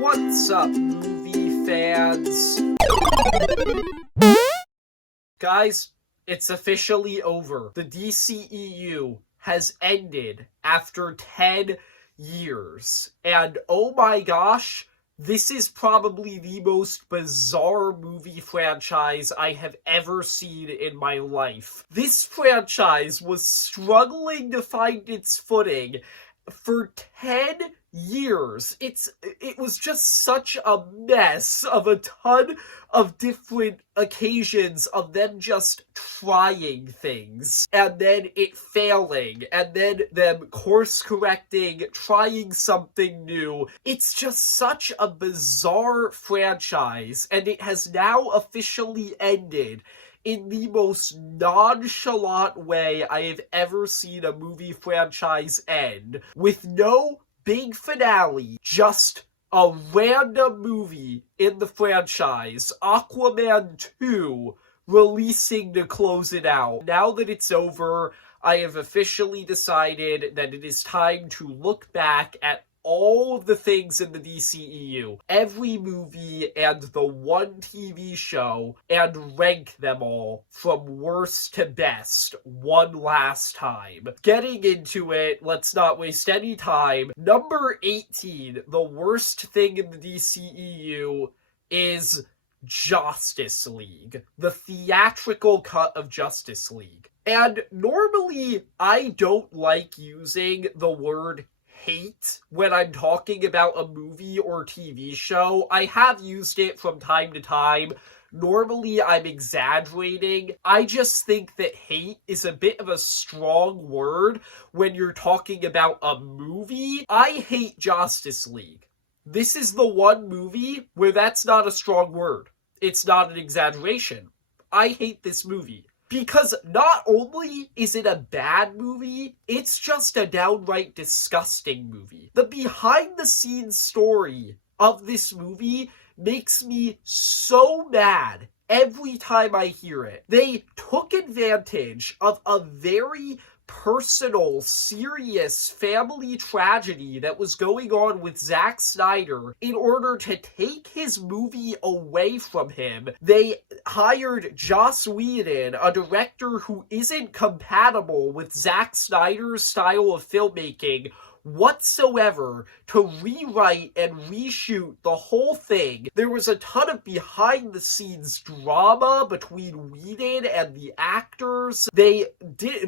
What's up, movie fans? Guys, it's officially over. The DCEU has ended after 10 years. And oh my gosh, this is probably the most bizarre movie franchise I have ever seen in my life. This franchise was struggling to find its footing for 10 years. It was just such a mess of a ton of different occasions of them just trying things and then it failing and then them course correcting, trying something new. It's just such a bizarre franchise, and it has now officially ended in the most nonchalant way I have ever seen a movie franchise end, with no big finale, just a random movie in the franchise, Aquaman 2, releasing to close it out. Now that it's over, I have officially decided that it is time to look back at all of the things in the DCEU, every movie and the one TV show, and rank them all from worst to best one last time. Getting into it, let's not waste any time. Number 18, the worst thing in the DCEU is Justice League, the theatrical cut of Justice League. And normally, I don't like using the word hate when I'm talking about a movie or TV show. I have used it from time to time. Normally, I'm exaggerating. I just think that hate is a bit of a strong word when you're talking about a movie. I hate Justice League. This is the one movie where that's not a strong word. It's not an exaggeration. I hate this movie. Because not only is it a bad movie, it's just a downright disgusting movie. The behind-the-scenes story of this movie makes me so mad every time I hear it. They took advantage of a very personal, serious family tragedy that was going on with Zack Snyder in order to take his movie away from him. They hired Joss Whedon, a director who isn't compatible with Zack Snyder's style of filmmaking whatsoever, to rewrite and reshoot the whole thing. There was a ton of behind-the-scenes drama between Whedon and the actors. They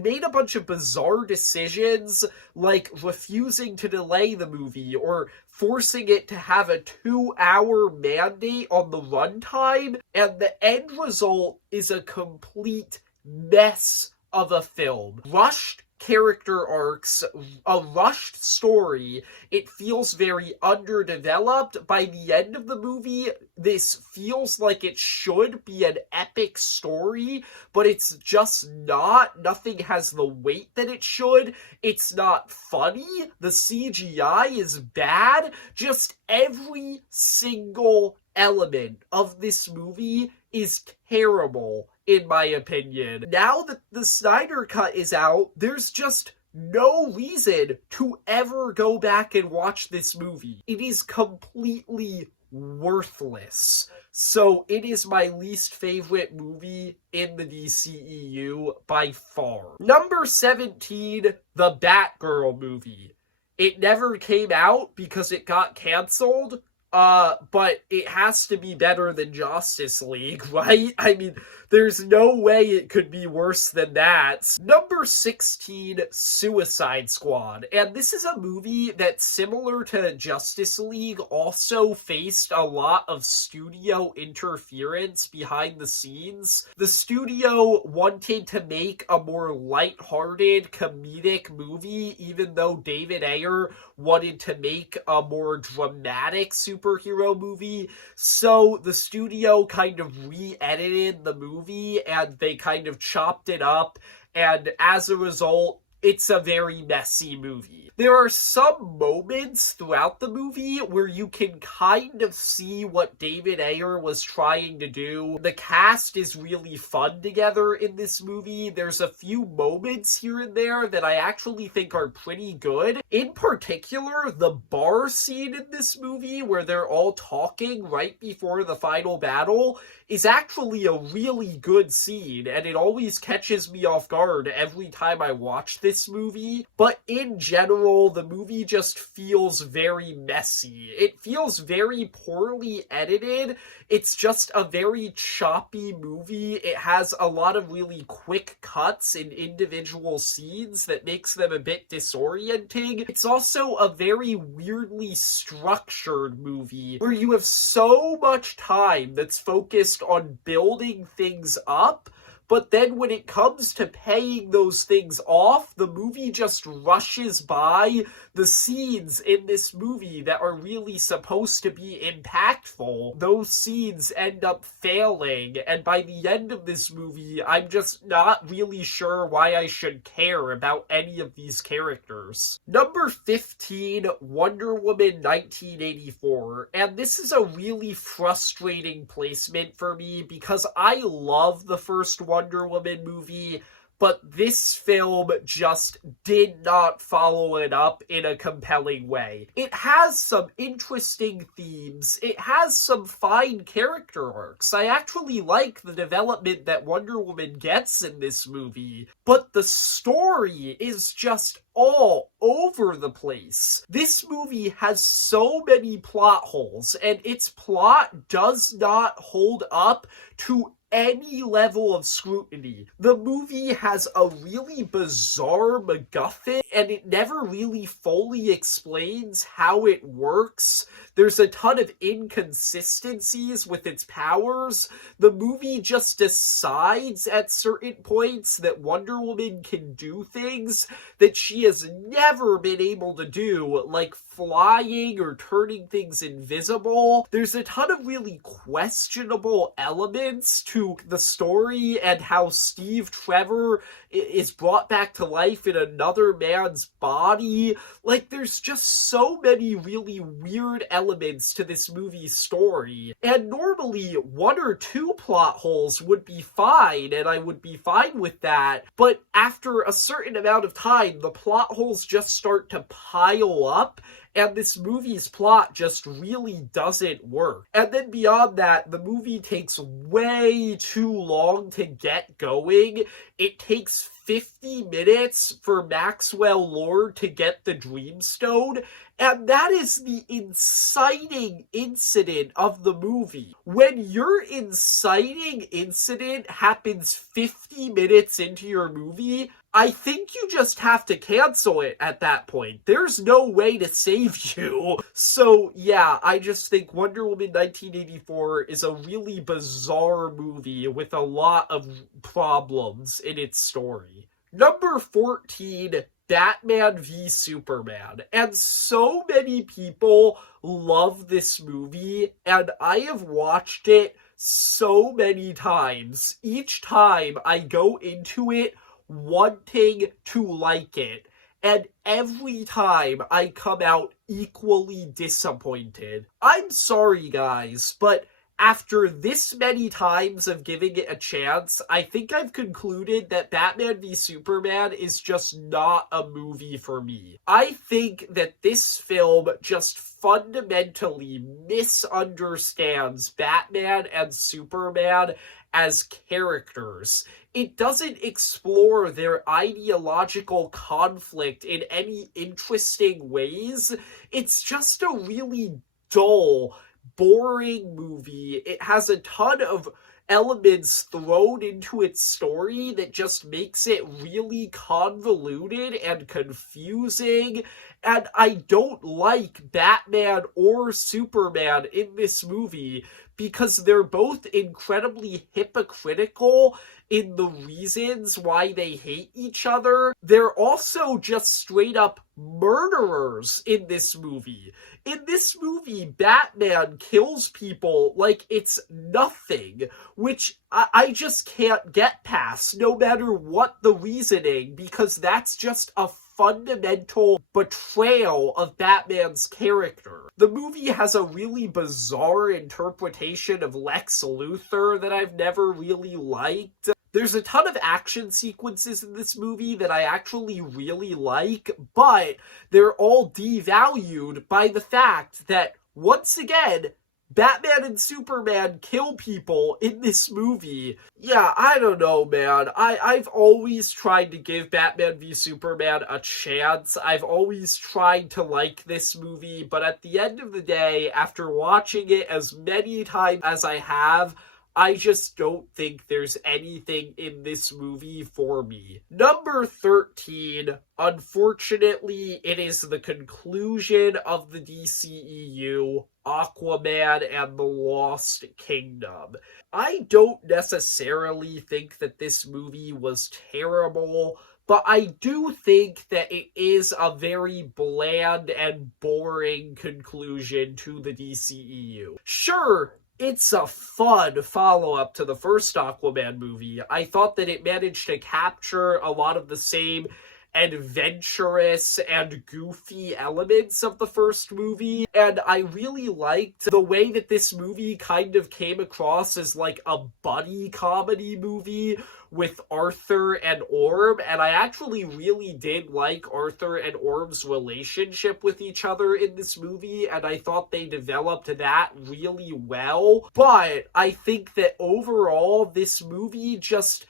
made a bunch of bizarre decisions, like refusing to delay the movie or forcing it to have a 2-hour mandate on the runtime, and the end result is a complete mess of a film. Rushed character arcs, a rushed story. It feels very underdeveloped. By the end of the movie, this feels like it should be an epic story, but it's just not. Nothing has the weight that it should. It's not funny. The CGI is bad. Just every single element of this movie is terrible, in my opinion. Now that the Snyder Cut is out, there's just no reason to ever go back and watch this movie. It is completely worthless. So it is my least favorite movie in the DCEU by far. Number 17, the Batgirl movie. It never came out because it got canceled. But it has to be better than Justice League, right? I mean, there's no way it could be worse than that. Number 16, Suicide Squad. And this is a movie that, similar to Justice League, also faced a lot of studio interference behind the scenes. The studio wanted to make a more lighthearted, comedic movie, even though David Ayer wanted to make a more dramatic superhero movie. So the studio kind of re-edited the movie and they kind of chopped it up, and as a result, it's a very messy movie. There are some moments throughout the movie where you can kind of see what David Ayer was trying to do. The cast is really fun together in this movie. There's a few moments here and there that I actually think are pretty good. In particular, the bar scene in this movie where they're all talking right before the final battle is actually a really good scene, and it always catches me off guard every time I watch this movie. But in general, the movie just feels very messy. It feels very poorly edited. It's just a very choppy movie. It has a lot of really quick cuts in individual scenes that makes them a bit disorienting. It's also a very weirdly structured movie where you have so much time that's focused on building things up, but then when it comes to paying those things off, the movie just rushes by the scenes in this movie that are really supposed to be impactful. Those scenes end up failing, and by the end of this movie, I'm just not really sure why I should care about any of these characters. Number 15, Wonder Woman 1984. And this is a really frustrating placement for me because I love the first Wonder Woman movie, but this film just did not follow it up in a compelling way. It has some interesting themes. It has some fine character arcs. I actually like the development that Wonder Woman gets in this movie, but the story is just all over the place. This movie has so many plot holes, and its plot does not hold up to any level of scrutiny. The movie has a really bizarre MacGuffin, and it never really fully explains how it works. There's a ton of inconsistencies with its powers. The movie just decides at certain points that Wonder Woman can do things that she has never been able to do, like flying or turning things invisible. There's a ton of really questionable elements to the story and how Steve Trevor is brought back to life in another man's body. Like, there's just so many really weird elements to this movie's story. And normally, one or two plot holes would be fine, and I would be fine with that. But after a certain amount of time, the plot holes just start to pile up, and this movie's plot just really doesn't work. And then beyond that, the movie takes way too long to get going. It takes 50 minutes for Maxwell Lord to get the Dreamstone, and that is the inciting incident of the movie. When your inciting incident happens 50 minutes into your movie, I think you just have to cancel it at that point. There's no way to save you. So yeah, I just think Wonder Woman 1984 is a really bizarre movie with a lot of problems in its story. Number 14, Batman v Superman. And so many people love this movie, and I have watched it so many times. Each time I go into it wanting to like it, and every time I come out equally disappointed. I'm sorry, guys, but after this many times of giving it a chance, I think I've concluded that Batman v Superman is just not a movie for me. I think that this film just fundamentally misunderstands Batman and Superman as characters. It doesn't explore their ideological conflict in any interesting ways. It's just a really dull, boring movie. It has a ton of elements thrown into its story that just makes it really convoluted and confusing, And I don't like Batman or Superman in this movie because they're both incredibly hypocritical in the reasons why they hate each other. They're also just straight up murderers in this movie. In this movie, Batman kills people like it's nothing, which I just can't get past, no matter what the reasoning, because that's just a fundamental betrayal of Batman's character. The movie has a really bizarre interpretation of Lex Luthor that I've never really liked. There's a ton of action sequences in this movie that I actually really like, but they're all devalued by the fact that, once again, Batman and Superman kill people in this movie. Yeah, I don't know, man. I've always tried to give Batman v Superman a chance. I've always tried to like this movie, but at the end of the day, after watching it as many times as I have, I just don't think there's anything in this movie for me. Number 13, unfortunately, it is the conclusion of the DCEU, Aquaman and the Lost Kingdom. I don't necessarily think that this movie was terrible, but I do think that it is a very bland and boring conclusion to the DCEU. Sure, it's a fun follow-up to the first Aquaman movie. I thought that it managed to capture a lot of the same adventurous and goofy elements of the first movie, and I really liked the way that this movie kind of came across as like a buddy comedy movie with Arthur and Orm, and I actually really did like Arthur and Orm's relationship with each other in this movie, and I thought they developed that really well. But I think that overall, this movie just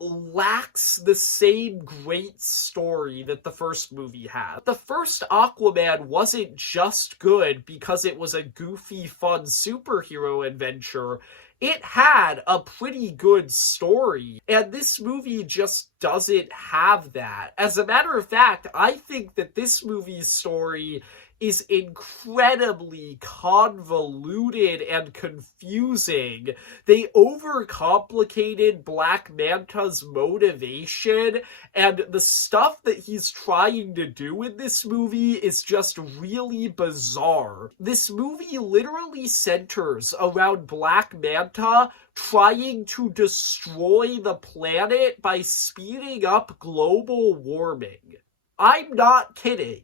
lacks the same great story that the first movie had. The first Aquaman wasn't just good because it was a goofy, fun superhero adventure. It had a pretty good story, and this movie just doesn't have that. As a matter of fact, I think that this movie's story is incredibly convoluted and confusing. They overcomplicated Black Manta's motivation, and the stuff that he's trying to do in this movie is just really bizarre. This movie literally centers around Black Manta trying to destroy the planet by speeding up global warming. I'm not kidding.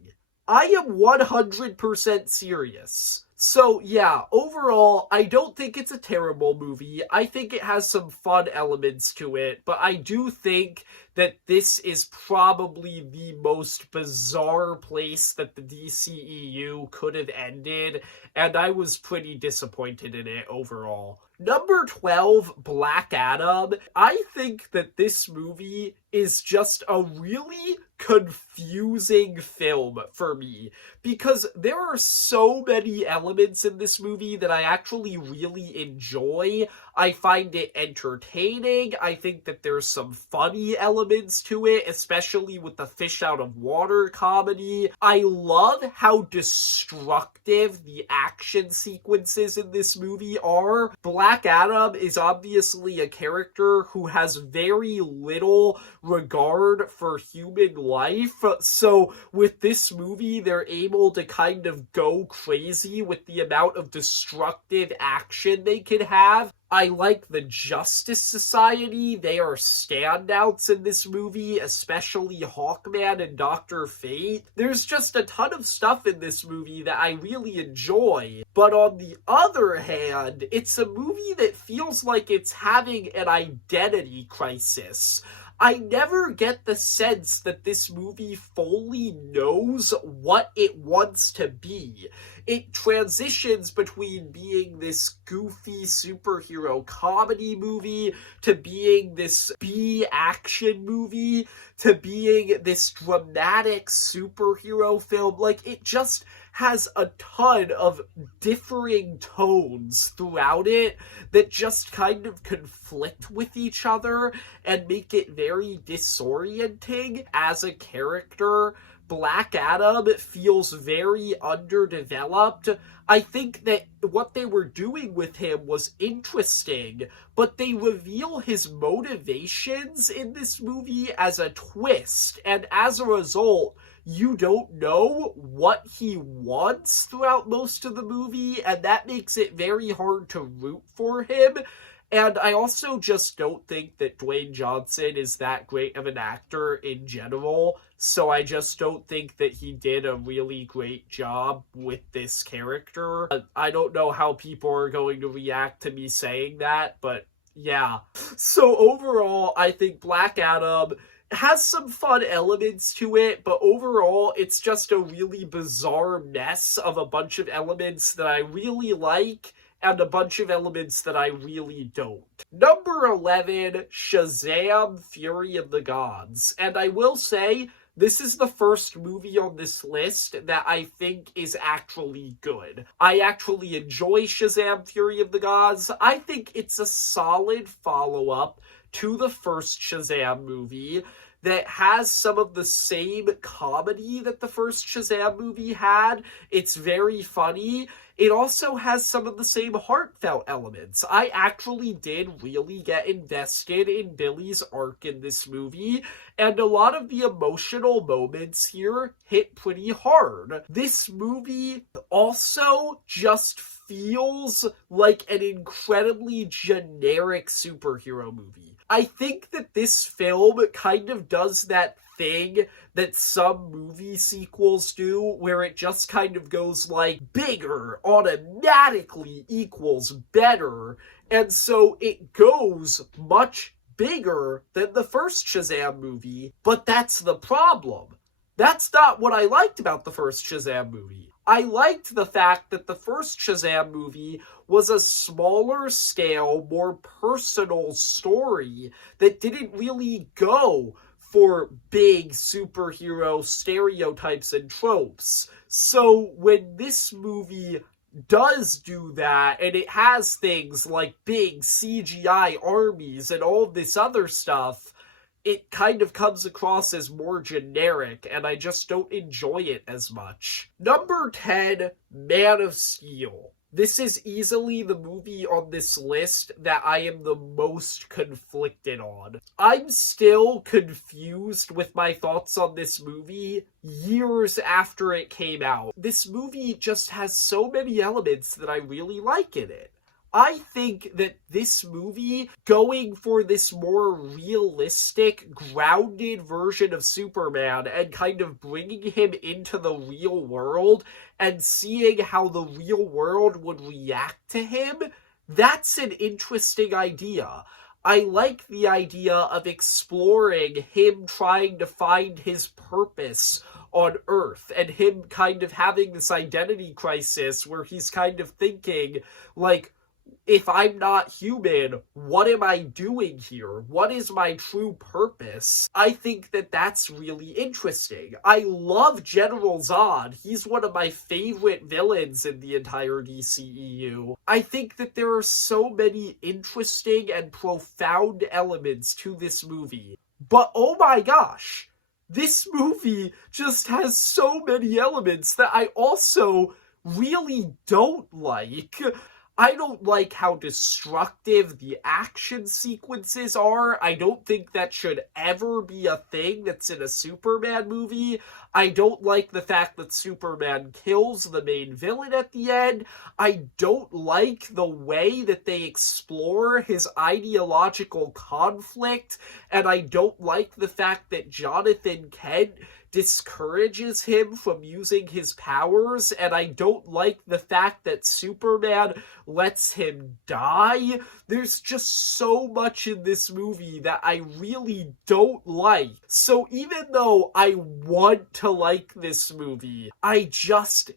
I am 100% serious. So yeah, overall, I don't think it's a terrible movie. I think it has some fun elements to it, but I do think that this is probably the most bizarre place that the DCEU could have ended, and I was pretty disappointed in it overall. Number 12, Black Adam. I think that this movie is just a really confusing film for me, because there are so many elements in this movie that I actually really enjoy. I find it entertaining. I think that there's some funny elements to it, especially with the fish out of water comedy. I love how destructive the action sequences in this movie are. Black Adam is obviously a character who has very little regard for human life, so with this movie, they're able to kind of go crazy with the amount of destructive action they can have. I like the Justice Society. They are standouts in this movie, especially Hawkman and Dr. Fate. There's just a ton of stuff in this movie that I really enjoy. But on the other hand, it's a movie that feels like it's having an identity crisis. I never get the sense that this movie fully knows what it wants to be. It transitions between being this goofy superhero comedy movie to being this B-action movie to being this dramatic superhero film. Like, it just has a ton of differing tones throughout it that just kind of conflict with each other and make it very disorienting as a character. Black Adam feels very underdeveloped. I think that what they were doing with him was interesting, but they reveal his motivations in this movie as a twist, and as a result, you don't know what he wants throughout most of the movie, and that makes it very hard to root for him. And I also just don't think that Dwayne Johnson is that great of an actor in general, so I just don't think that he did a really great job with this character. I don't know how people are going to react to me saying that, but yeah. So overall, I think Black Adam has some fun elements to it, but overall, it's just a really bizarre mess of a bunch of elements that I really like and a bunch of elements that I really don't. Number 11, Shazam! Fury of the Gods. And I will say, this is the first movie on this list that I think is actually good. I actually enjoy Shazam! Fury of the Gods. I think it's a solid follow-up to the first Shazam movie that has some of the same comedy that the first Shazam movie had. It's very funny. It also has some of the same heartfelt elements. I actually did really get invested in Billy's arc in this movie, and a lot of the emotional moments here hit pretty hard. This movie also just feels like an incredibly generic superhero movie. I think that this film kind of does that thing that some movie sequels do, where it just kind of goes like, bigger automatically equals better, and so it goes much bigger than the first Shazam movie, but that's the problem. That's not what I liked about the first Shazam movie. I liked the fact that the first Shazam movie was a smaller scale, more personal story that didn't really go for big superhero stereotypes and tropes. So when this movie does do that, and it has things like big CGI armies and all this other stuff, it kind of comes across as more generic, and I just don't enjoy it as much. Number 10, Man of Steel. This is easily the movie on this list that I am the most conflicted on. I'm still confused with my thoughts on this movie years after it came out. This movie just has so many elements that I really like in it. I think that this movie, going for this more realistic, grounded version of Superman and kind of bringing him into the real world and seeing how the real world would react to him, that's an interesting idea. I like the idea of exploring him trying to find his purpose on Earth and him kind of having this identity crisis where he's kind of thinking, like, if I'm not human, what am I doing here? What is my true purpose? I think that that's really interesting. I love General Zod. He's one of my favorite villains in the entire DCEU. I think that there are so many interesting and profound elements to this movie. But oh my gosh, this movie just has so many elements that I also really don't like. I don't like how destructive the action sequences are. I don't think that should ever be a thing that's in a Superman movie. I don't like the fact that Superman kills the main villain at the end. I don't like the way that they explore his ideological conflict. And I don't like the fact that Jonathan Kent discourages him from using his powers, and I don't like the fact that Superman lets him die. There's just so much in this movie that I really don't like. So even though I want to like this movie, I just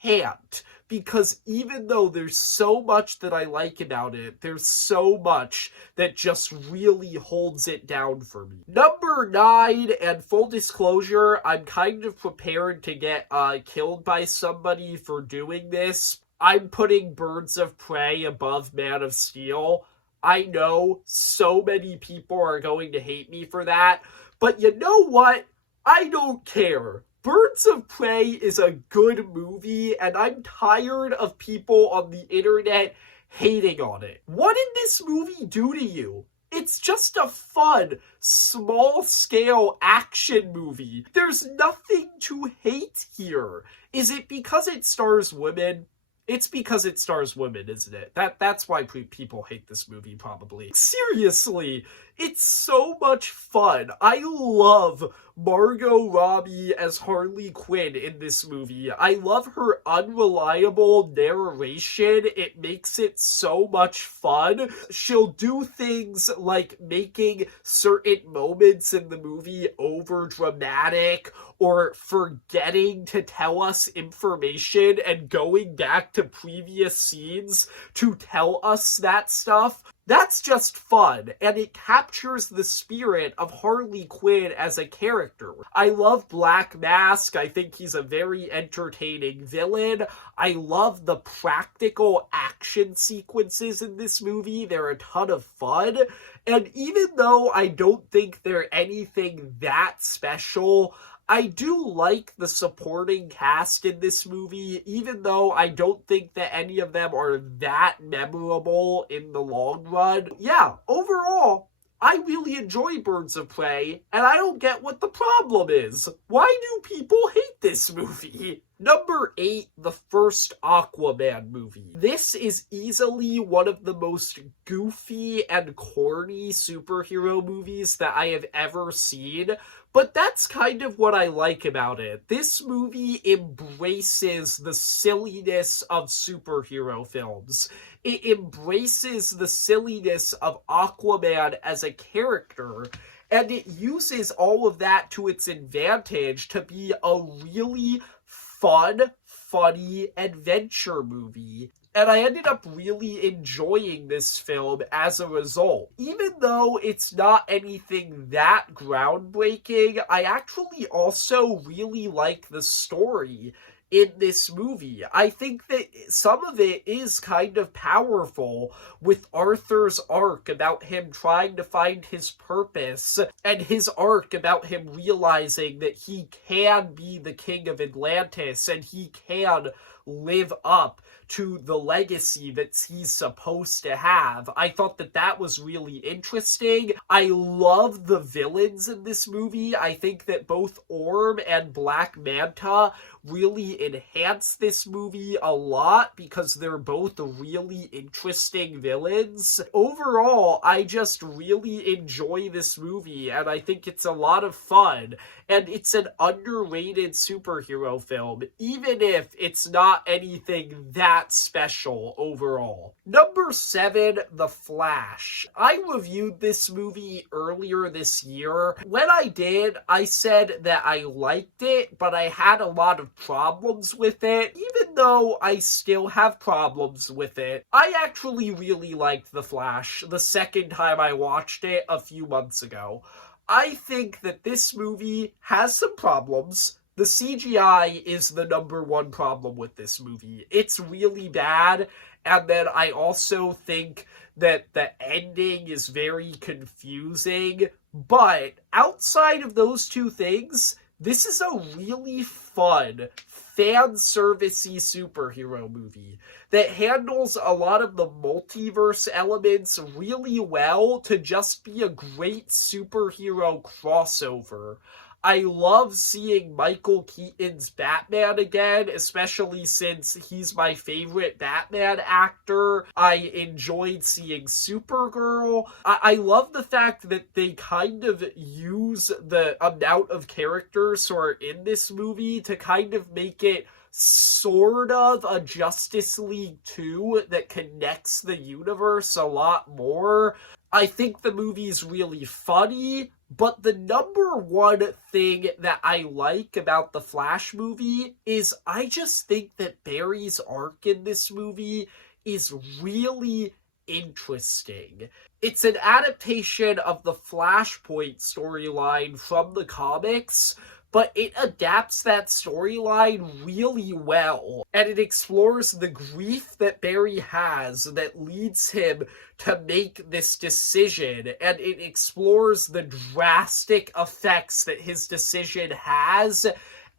can't. Because even though there's so much that I like about it, there's so much that just really holds it down for me. Number 9, and full disclosure, I'm kind of prepared to get killed by somebody for doing this. I'm putting Birds of Prey above Man of Steel. I know so many people are going to hate me for that, but you know what? I don't care. Birds of Prey is a good movie, and I'm tired of people on the internet hating on it. What did this movie do to you? It's just a fun, small-scale action movie. There's nothing to hate here. Is it because it stars women? It's because it stars women, isn't it? That's why people hate this movie, probably. Seriously, it's so much fun. I love Margot Robbie as Harley Quinn in this movie. I love her unreliable narration. It makes it so much fun. She'll do things like making certain moments in the movie over dramatic, or forgetting to tell us information and going back to previous scenes to tell us that stuff. That's just fun, and it captures the spirit of Harley Quinn as a character. I love Black Mask. I think he's a very entertaining villain. I love the practical action sequences in this movie. They're a ton of fun. And even though I don't think they're anything that special, I do like the supporting cast in this movie, even though I don't think that any of them are that memorable in the long run. Yeah, overall, I really enjoy Birds of Prey, and I don't get what the problem is. Why do people hate this movie? Number 8, the first Aquaman movie. This is easily one of the most goofy and corny superhero movies that I have ever seen, but that's kind of what I like about it. This movie embraces the silliness of superhero films. It embraces the silliness of Aquaman as a character, and it uses all of that to its advantage to be a really fun, funny adventure movie. And I ended up really enjoying this film as a result. Even though it's not anything that groundbreaking, I actually also really like the story in this movie. I think that some of it is kind of powerful, with Arthur's arc about him trying to find his purpose, and his arc about him realizing that he can be the king of Atlantis and he can live up to the legacy that he's supposed to have. I thought that that was really interesting. I love the villains in this movie. I think that both Orm and Black Manta really enhance this movie a lot because they're both really interesting villains. Overall, I just really enjoy this movie, and I think it's a lot of fun, and it's an underrated superhero film, even if it's not anything that special overall. Number 7, The Flash. I reviewed this movie earlier this year. When I did, I said that I liked it, but I had a lot of problems with it. Even though I still have problems with it, I actually really liked The Flash the second time I watched it a few months ago. I think that this movie has some problems. The CGI is the number one problem with this movie. It's really bad, and then I also think that the ending is very confusing. But outside of those two things, this is a really fun, fan-servicey superhero movie that handles a lot of the multiverse elements really well to just be a great superhero crossover. I love seeing Michael Keaton's Batman again, especially since he's my favorite Batman actor. I enjoyed seeing Supergirl. I love the fact that they kind of use the amount of characters who are in this movie to kind of make it sort of a Justice League 2 that connects the universe a lot more. I think the movie's really funny, but the number one thing that I like about the Flash movie is I just think that Barry's arc in this movie is really interesting. It's an adaptation of the Flashpoint storyline from the comics, but it adapts that storyline really well, and it explores the grief that Barry has that leads him to make this decision, and it explores the drastic effects that his decision has,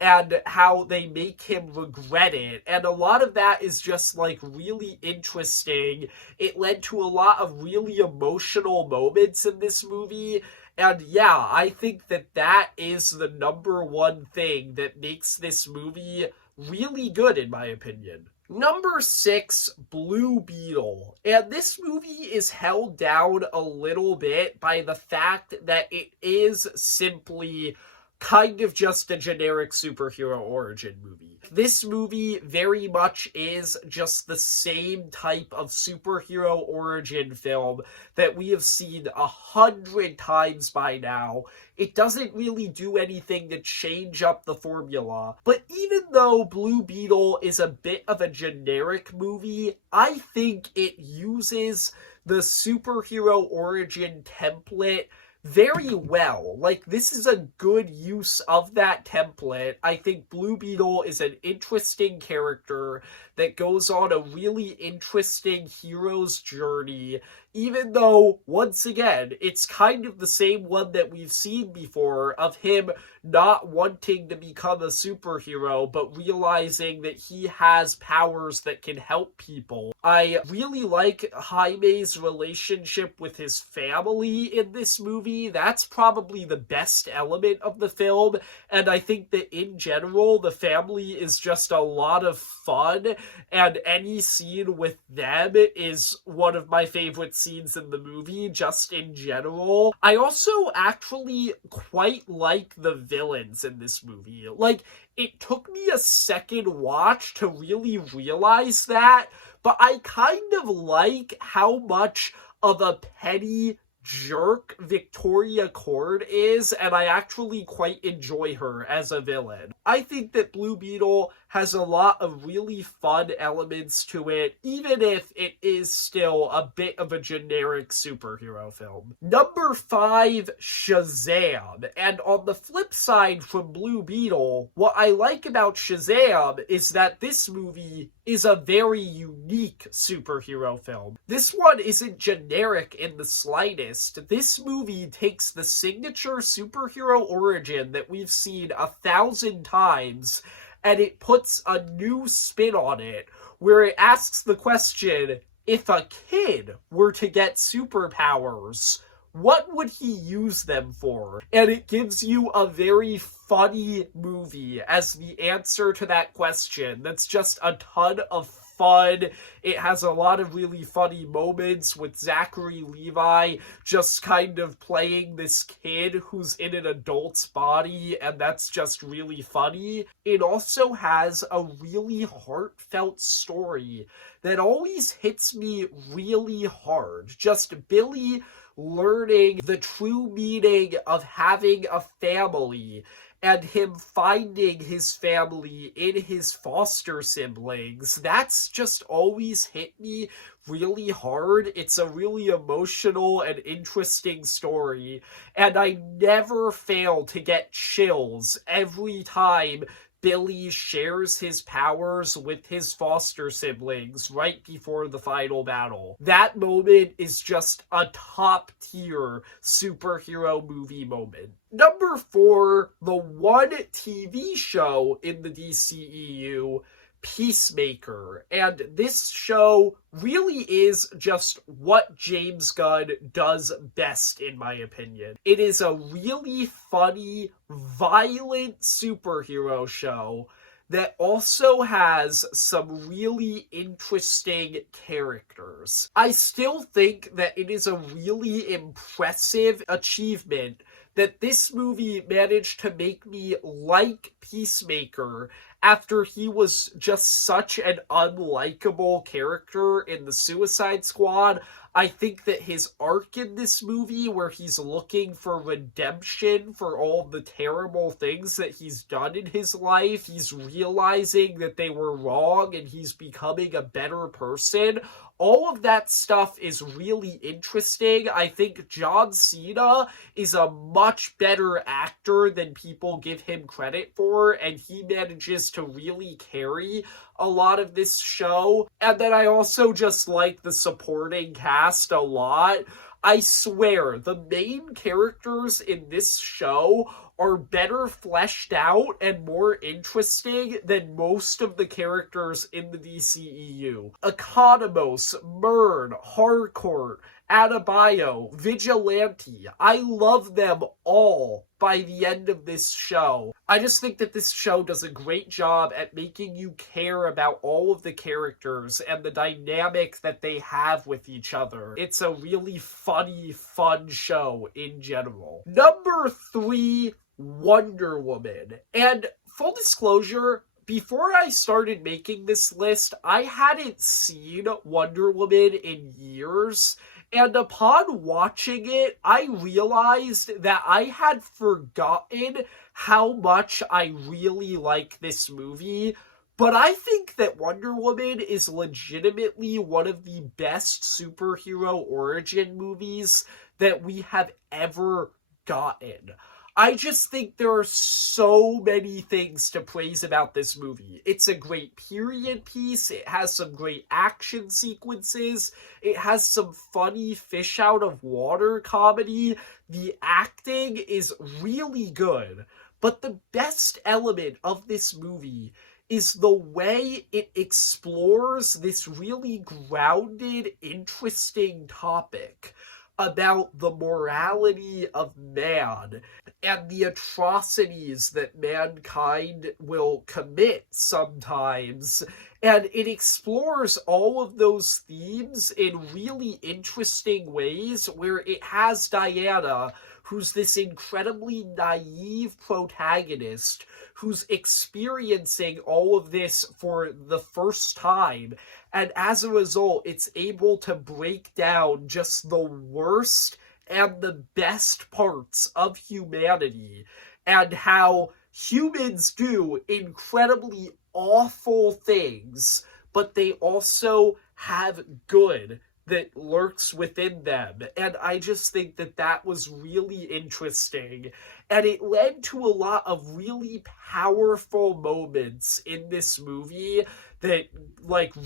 and how they make him regret it. And a lot of that is just like really interesting. It led to a lot of really emotional moments in this movie. And yeah, I think that that is the number one thing that makes this movie really good, in my opinion. Number 6, Blue Beetle. And this movie is held down a little bit by the fact that it is simply kind of just a generic superhero origin movie. This movie very much is just the same type of superhero origin film that we have seen 100 times by now. It doesn't really do anything to change up the formula. But even though Blue Beetle is a bit of a generic movie, I think it uses the superhero origin template very well. Like, this is a good use of that template. I think Blue Beetle is an interesting character that goes on a really interesting hero's journey, even though, once again, it's kind of the same one that we've seen before of him not wanting to become a superhero, but realizing that he has powers that can help people. I really like Jaime's relationship with his family in this movie. That's probably the best element of the film, and I think that in general, the family is just a lot of fun, and any scene with them is one of my favorite scenes in the movie, just in general. I also actually quite like the villains in this movie. Like, it took me a second watch to really realize that, but I kind of like how much of a petty jerk Victoria Cord is, and I actually quite enjoy her as a villain. I think that Blue Beetle has a lot of really fun elements to it, even if it is still a bit of a generic superhero film. Number 5, Shazam. And on the flip side from Blue Beetle, what I like about Shazam is that this movie is a very unique superhero film. This one isn't generic in the slightest. This movie takes the signature superhero origin that we've seen 1,000 times, and it puts a new spin on it, where it asks the question, if a kid were to get superpowers, what would he use them for? And it gives you a very funny movie as the answer to that question. That's just a ton of fun. It has a lot of really funny moments with Zachary Levi just kind of playing this kid who's in an adult's body, and that's just really funny. It also has a really heartfelt story that always hits me really hard. Just Billy learning the true meaning of having a family, and him finding his family in his foster siblings. That's just always hit me really hard. It's a really emotional and interesting story, and I never fail to get chills every time Billy shares his powers with his foster siblings right before the final battle. That moment is just a top-tier superhero movie moment. Number 4, the one TV show in the DCEU, Peacemaker. And this show really is just what James Gunn does best, in my opinion. It is a really funny, violent superhero show that also has some really interesting characters. I still think that it is a really impressive achievement that this movie managed to make me like Peacemaker after he was just such an unlikable character in the Suicide Squad. I think that his arc in this movie, where he's looking for redemption for all the terrible things that he's done in his life, he's realizing that they were wrong and he's becoming a better person. All of that stuff is really interesting. I think John Cena is a much better actor than people give him credit for, and he manages to really carry a lot of this show. And then I also just like the supporting cast a lot. I swear, the main characters in this show are better fleshed out and more interesting than most of the characters in the DCEU. Economos, Myrn, Harcourt, Adebayo, Vigilante. I love them all by the end of this show. I just think that this show does a great job at making you care about all of the characters and the dynamic that they have with each other. It's a really funny, fun show in general. Number 3, Wonder Woman. And full disclosure, before I started making this list, I hadn't seen Wonder Woman in years. And upon watching it, I realized that I had forgotten how much I really like this movie. But I think that Wonder Woman is legitimately one of the best superhero origin movies that we have ever gotten. I just think there are so many things to praise about this movie. It's a great period piece. It has some great action sequences. It has some funny fish out of water comedy. The acting is really good. But the best element of this movie is the way it explores this really grounded, interesting topic about the morality of man and the atrocities that mankind will commit sometimes. And it explores all of those themes in really interesting ways, where it has Diana, who's this incredibly naive protagonist who's experiencing all of this for the first time. And as a result, it's able to break down just the worst and the best parts of humanity and how humans do incredibly awful things, but they also have good that lurks within them. And I just think that that was really interesting. And it led to a lot of really powerful moments in this movie that,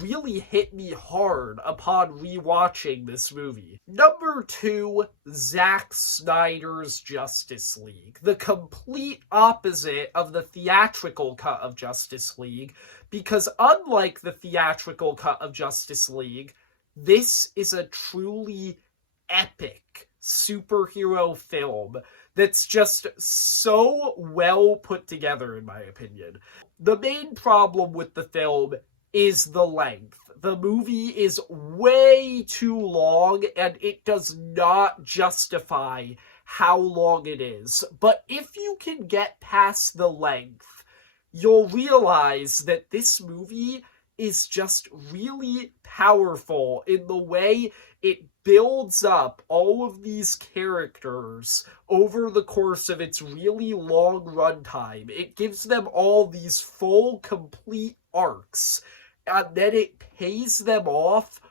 really hit me hard upon rewatching this movie. Number 2, Zack Snyder's Justice League. The complete opposite of the theatrical cut of Justice League, because unlike the theatrical cut of Justice League, this is a truly epic superhero film that's just so well put together, in my opinion. The main problem with the film is the length. The movie is way too long, and it does not justify how long it is. But if you can get past the length, you'll realize that this movie is just really powerful in the way it builds up all of these characters over the course of its really long runtime. It gives them all these full, complete arcs, and then it pays them off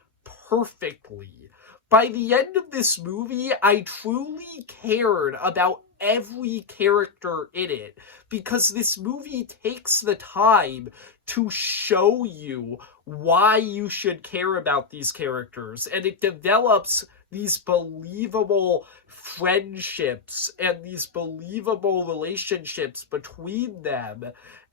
perfectly. By the end of this movie, I truly cared about every character in it, because this movie takes the time to show you why you should care about these characters, and it develops these believable friendships and these believable relationships between them,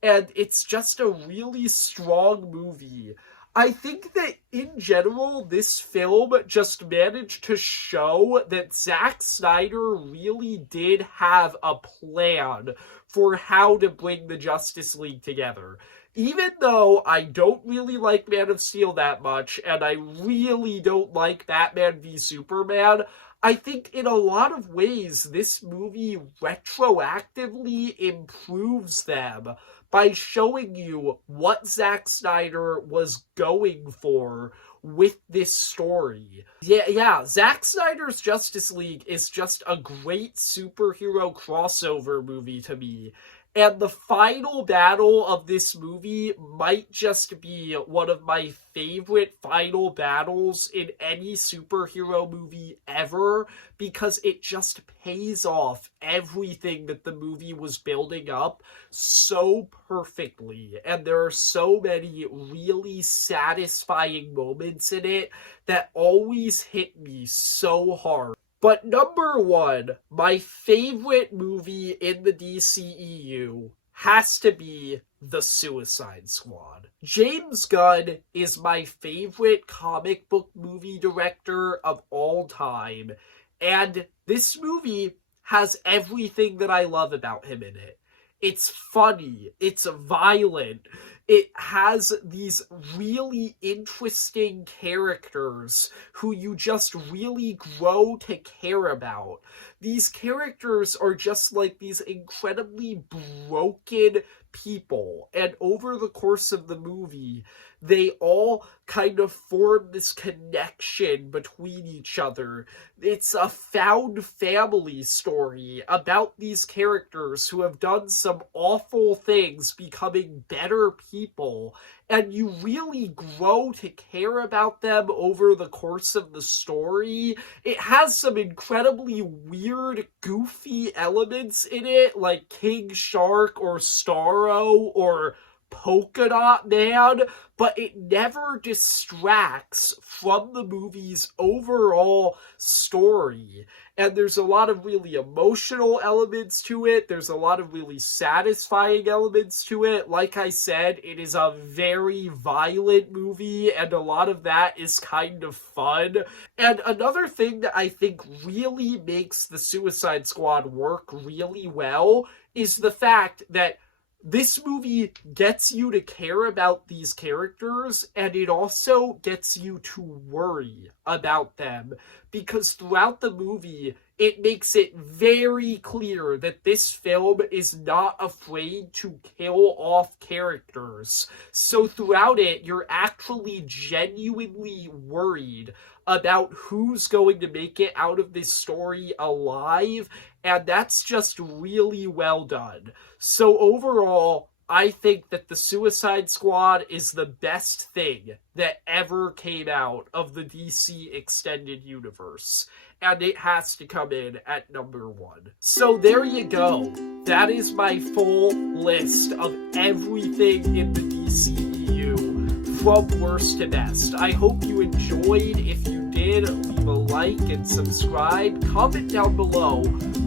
and it's just a really strong movie. I think that in general, this film just managed to show that Zack Snyder really did have a plan for how to bring the Justice League together. Even though I don't really like Man of Steel that much, and I really don't like Batman v Superman, I think in a lot of ways this movie retroactively improves them by showing you what Zack Snyder was going for with this story. Yeah, Zack Snyder's Justice League is just a great superhero crossover movie to me. And the final battle of this movie might just be one of my favorite final battles in any superhero movie ever, because it just pays off everything that the movie was building up so perfectly. And there are so many really satisfying moments in it that always hit me so hard. But number one, my favorite movie in the DCEU has to be The Suicide Squad. James Gunn is my favorite comic book movie director of all time, and this movie has everything that I love about him in it. It's funny, it's violent, it has these really interesting characters who you just really grow to care about. These characters are just like these incredibly broken people, and over the course of the movie, they all kind of form this connection between each other. It's a found family story about these characters who have done some awful things becoming better people, and you really grow to care about them over the course of the story. It has some incredibly weird, goofy elements in it, like King Shark or Starro or Polka Dot Man, but it never distracts from the movie's overall story. And there's a lot of really emotional elements to it. There's a lot of really satisfying elements to it. Like I said, it is a very violent movie, and a lot of that is kind of fun. And another thing that I think really makes the Suicide Squad work really well is the fact that this movie gets you to care about these characters, and it also gets you to worry about them, because throughout the movie, it makes it very clear that this film is not afraid to kill off characters. So throughout it, you're actually genuinely worried about who's going to make it out of this story alive, and that's just really well done. So overall, I think that the Suicide Squad is the best thing that ever came out of the DC Extended Universe, and it has to come in at number one. So there you go. That is my full list of everything in the DCEU, from worst to best. I hope you enjoyed. If you did, leave a like and subscribe. Comment down below,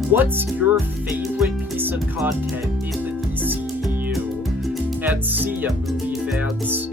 what's your favorite piece of content in the DCEU? And see ya, movie fans.